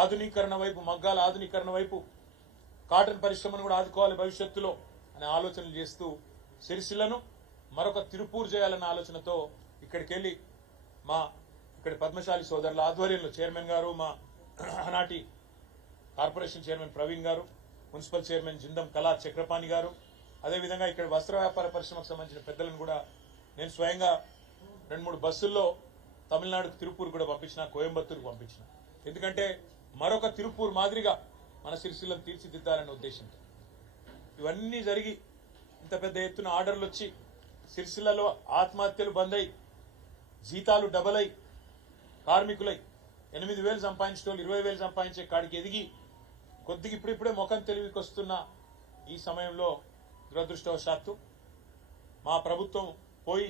ఆధునీకరణ వైపు, మగ్గాల ఆధునీకరణ వైపు, కాటన్ పరిశ్రమను కూడా ఆదుకోవాలి భవిష్యత్తులో అనే ఆలోచనలు చేస్తూ సిరిసిల్లను మరొక తిరుపూర్ చేయాలన్న ఆలోచనతో ఇక్కడికి వెళ్ళి మా ఇక్కడ పద్మశాలి సోదరుల ఆధ్వర్యంలో చైర్మన్ గారు, మా ఆనాటి కార్పొరేషన్ చైర్మన్ ప్రవీణ్ గారు, మున్సిపల్ చైర్మన్ జిందం కళా చక్రపాణి గారు, అదేవిధంగా ఇక్కడ వస్త్ర వ్యాపార పరిశ్రమకు సంబంధించిన పెద్దలను కూడా నేను స్వయంగా 2-3 బస్సుల్లో తమిళనాడుకు తిరుపూర్ కూడా పంపించిన, కోయంబత్తూరుకు పంపించిన. ఎందుకంటే మరొక తిరుపూర్ మాదిరిగా మన సిరిసిల్లను తీర్చిదిద్దాలనే ఉద్దేశంతో ఇవన్నీ జరిగి ఇంత పెద్ద ఎత్తున ఆర్డర్లు వచ్చి సిరిసిల్లలో ఆత్మహత్యలు బంద్ అయి, జీతాలు డబల్ అయి, కార్మికులై 8,000 సంపాదించే వాళ్ళు 20,000 సంపాదించే కాడికి ఎదిగి కొద్దిగా ఇప్పుడిప్పుడే ముఖం తెలివికి వస్తున్న ఈ సమయంలో దురదృష్టవశాత్తు మా ప్రభుత్వం పోయి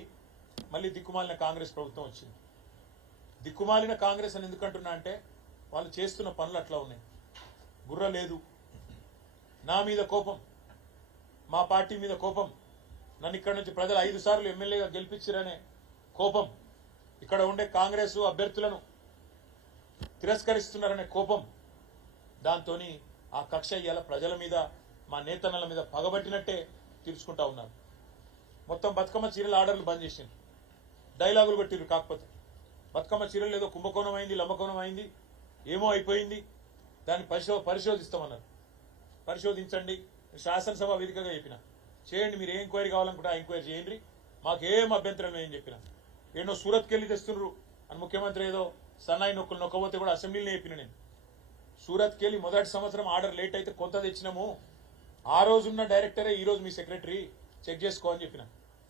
మళ్ళీ దిక్కుమాలిన కాంగ్రెస్ ప్రభుత్వం వచ్చింది. దిక్కుమాలిన కాంగ్రెస్ అని ఎందుకంటున్నా అంటే వాళ్ళు చేస్తున్న పనులు అట్లా ఉన్నాయి. బుర్ర లేదు, నా మీద కోపం, మా పార్టీ మీద కోపం, నన్ను ఇక్కడ నుంచి ప్రజలు 5 సార్లు ఎమ్మెల్యేగా గెలిపించారనే కోపం, ఇక్కడ ఉండే కాంగ్రెస్ అభ్యర్థులను తిరస్కరిస్తున్నారనే కోపం, దాంతో ఆ కక్ష ఇయ్యాల ప్రజల మీద, మా నేతన్నల మీద పగబట్టినట్టే తీర్చుకుంటా ఉన్నారు. మొత్తం బతుకమ్మ చీరల ఆర్డర్లు బంద్ చేసిండ్రు, డైలాగులు కొట్టిర్రు. కాకపోతే బతుకమ్మ చీరలు ఏదో కుంభకోణం అయింది, లంబకోణం అయింది, ఏమో అయిపోయింది, దాన్ని పరిశోధిస్తామన్నారు. పరిశోధించండి, శాసనసభ వేదికగా చెప్పిన, చేయండి, మీరు ఏ ఎంక్వైరీ కావాలనుకుంటే ఆ ఎంక్వైరీ చేయండి, మాకేం అభ్యంతరం ఏం చెప్పిన. ఏదో సూరత్కి వెళ్ళి తెస్తున్నారు అని ముఖ్యమంత్రి ఏదో సన్నాయి నొక్కులు నొక్కబోతే కూడా అసెంబ్లీలో చెప్పిన. నేను సూరత్కి వెళ్ళి మొదటి సంవత్సరం ఆర్డర్ లేట్ అయితే కొంత తెచ్చినాము, ఆ రోజున్న డైరెక్టరే ఈ రోజు మీ సెక్రటరీ, చెక్ చేసుకో అని చెప్పిన.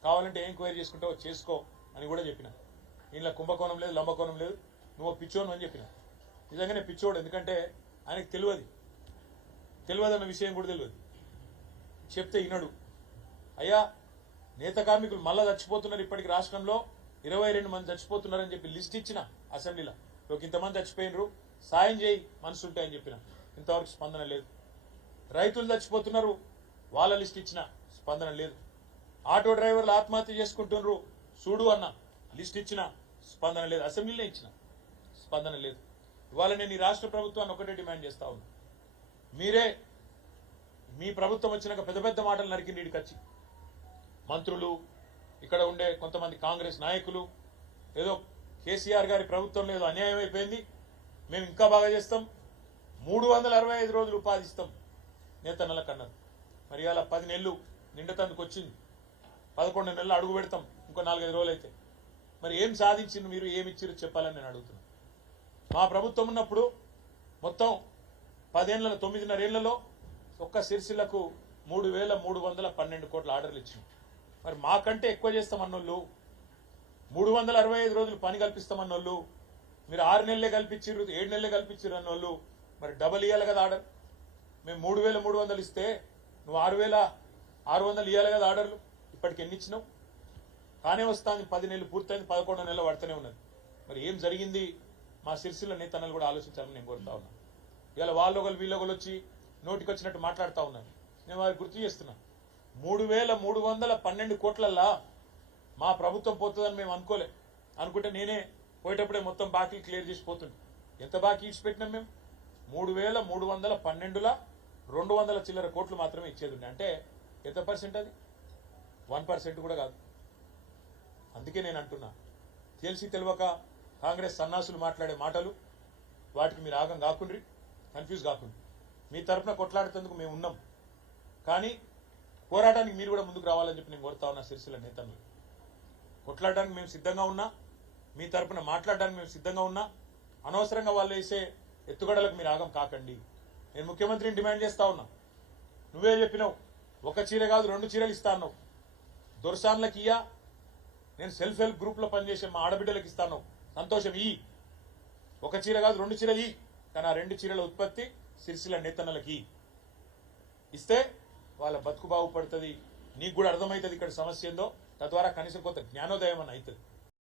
కావాలంటే ఏం ఎంక్వైరీ చేసుకుంటావో చేసుకో అని కూడా చెప్పిన. ఇంట్లో కుంభకోణం లేదు, లంబకోణం లేదు, నువ్వు పిచ్చోను అని చెప్పిన. నిజంగానే పిచ్చోడు, ఎందుకంటే ఆయనకు తెలియదు అన్న విషయం కూడా తెలియదు. చెప్తే వినడు. అయ్యా, నేత కార్మికులు మళ్ళా చచ్చిపోతున్నారు, ఇప్పటికి రాష్ట్రంలో 22 మంది చచ్చిపోతున్నారని చెప్పి లిస్ట్ ఇచ్చిన అసెంబ్లీలో. ఇంతమంది చచ్చిపోయినరు, సాయం చేయి మనసు ఉంటాయని చెప్పిన. ఇంతవరకు స్పందన లేదు. రైతులు చచ్చిపోతున్నారు, వాళ్ళ లిస్ట్ ఇచ్చిన, స్పందన లేదు. ఆటో డ్రైవర్లు ఆత్మహత్య చేసుకుంటున్నారు, చూడు అన్న, లిస్ట్ ఇచ్చిన, స్పందన లేదు. అసెంబ్లీలో ఇచ్చిన, స్పందన లేదు. ఇవాళ నేను ఈ రాష్ట్ర ప్రభుత్వాన్ని ఒకటే డిమాండ్ చేస్తా ఉన్నా, మీరే మీ ప్రభుత్వం వచ్చినాక పెద్ద పెద్ద మాటలు నరికింది ఇడికొచ్చి మంత్రులు, ఇక్కడ ఉండే కొంతమంది కాంగ్రెస్ నాయకులు, ఏదో కేసీఆర్ గారి ప్రభుత్వంలో ఏదో అన్యాయం అయిపోయింది, మేము ఇంకా బాగా చేస్తాం, 365 రోజులు ఉపాధి ఇస్తాం నేతన్నలకు అన్నారు. మరి అలా 10 నెలలు నిండతందుకు వచ్చింది, 11 నెలలు అడుగు పెడతాం ఇంకో 4-5 రోజులు అయితే. మరి ఏం సాధించింది మీరు, ఏమి ఇచ్చిరు చెప్పాలని నేను అడుగుతున్నాను. మా ప్రభుత్వం ఉన్నప్పుడు మొత్తం 9.5 ఏళ్లలో ఒక్క సిరిసిల్లకు 3,312 కోట్ల ఆర్డర్లు ఇచ్చింది. మరి మాకంటే ఎక్కువ చేస్తామన్నోళ్ళు, 365 రోజులు పని కల్పిస్తామన్నోళ్ళు, మీరు 6 నెలలే కల్పించారు, 7 నెలలే కల్పించారు అన్నోళ్ళు, మరి డబల్ ఇవ్వాలి కదా ఆర్డర్. మేము 3,300 ఇస్తే నువ్వు 6,600 ఇవ్వాలి కదా ఆర్డర్లు. ఇప్పటికి ఎన్ని ఇచ్చినావు? కానే వస్తుంది, 10 నెలలు పూర్తయింది, 11 నెలలు పడుతూనే ఉన్నది. మరి ఏం జరిగింది? మా సిరిసిల్ల నేతన్నలు కూడా ఆలోచించాలని నేను కోరుతా ఉన్నా. ఇలా వాళ్ళొకరు వీళ్ళొకరు వచ్చి నోటికి వచ్చినట్టు మాట్లాడుతూ ఉన్నారు. నేను వారికి గుర్తు చేస్తున్నా, 3,312 కోట్లల్లా మా ప్రభుత్వం పోతుందని మేము అనుకోలే. అనుకుంటే నేనే పోయేటప్పుడే మొత్తం బాకీలు క్లియర్ చేసి పోతుంది. ఎంత బాకీ ఇచ్చిపెట్టినాం మేము? 3,312లా 200 చిల్లర కోట్లు మాత్రమే ఇచ్చేది ఉండే. అంటే ఎంత పర్సెంట్ అది? 1% కూడా కాదు. అందుకే నేను అంటున్నా, తెలిసి తెలియక కాంగ్రెస్ సన్నాసులు మాట్లాడే మాటలు, వాటికి మీరు ఆగం కాకుండ్రి, కన్ఫ్యూజ్ కాకుండ్రి. మీ తరఫున కొట్లాడుతందుకు మేము ఉన్నాం, కానీ పోరాటానికి మీరు కూడా ముందుకు రావాలని చెప్పి నేను కోరుతా ఉన్నా. సిరిసిల్ల నేతలు కొట్లాడడానికి మేము సిద్ధంగా ఉన్నా, మీ తరఫున మాట్లాడడానికి మేము సిద్ధంగా ఉన్నా. అనవసరంగా వాళ్ళు వేసే ఎత్తుగడలకు మీరు ఆగం కాకండి. నేను ముఖ్యమంత్రిని డిమాండ్ చేస్తా ఉన్నా, నువ్వే చెప్పినావు 1 చీర కాదు 2 చీరలు ఇస్తా అన్నావు. దొరసాన్లకి ఇయ్యా, నేను సెల్ఫ్ హెల్ప్ గ్రూప్లో పనిచేసే మా ఆడబిడ్డలకు ఇస్తాను, సంతోషం. 1 చీర కాదు 2 చీరలు కానీ ఆ 2 చీరల ఉత్పత్తి సిరిసిల్ల నేతన్నలకి ఇస్తే వాళ్ళ బతుకు బాగుపడుతుంది. నీకు కూడా అర్థమవుతుంది ఇక్కడ సమస్య ఏందో, తద్వారా కనీసం కొంత జ్ఞానోదయం అని అవుతుంది.